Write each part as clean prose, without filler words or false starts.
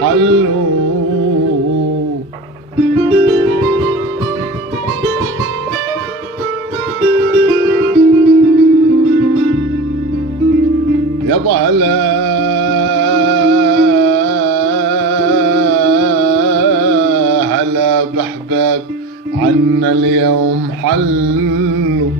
حلوا. يابا هلا بحباب عنا اليوم حلوا.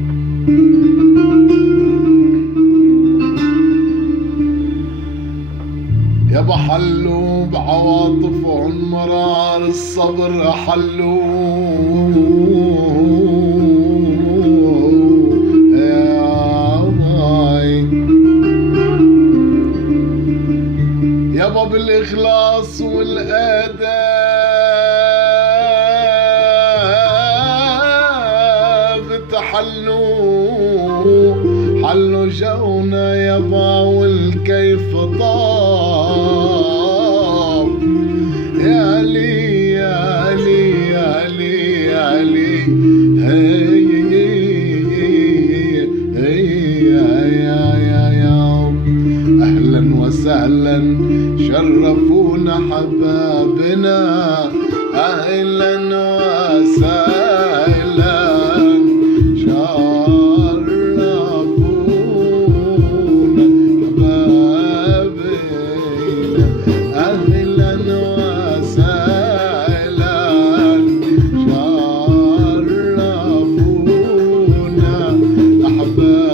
يابا حلوا بعواطفهم مرار الصبر حلوا. يابا بالإخلاص والآداب تحلوا. حلوا جونا يابا والكيف طاب. يا لي يا لي يا لي يا لي هي يا أهلا وسهلا شرفونا حبابنا. أهلا وسهلا شرفونا حبابنا. أهلا وسهلا شرفونا أحبابنا.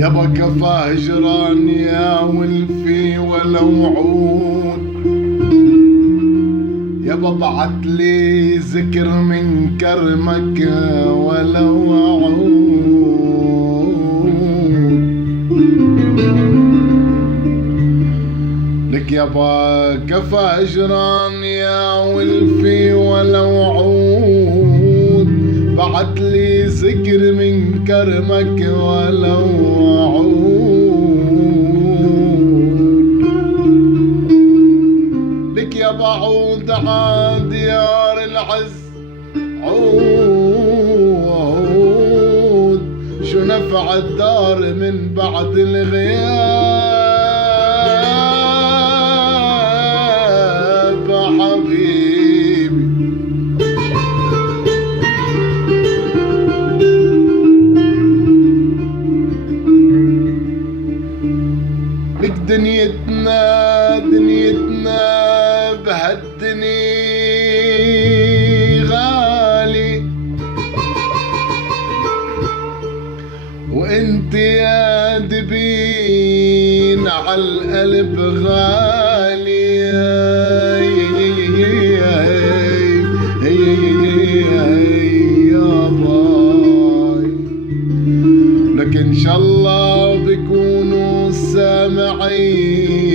يابا كفى هجران يا ولفي ولو عود. يابا بعت لي ذكر من كرمك ولو عود. لك يابا كفى هجران يا ولفي ولو عود. بعت لي ذكر من كرمك ولو عود. لك يا بعود عاد ديار العز عود. شو نفع الدار من بعد الغياب حبيبي. لك دنيتنا بهالدني غالي. وانت يا دبين عالقلب غالي. يا باي لك ان شاء الله بكونوا سامعين.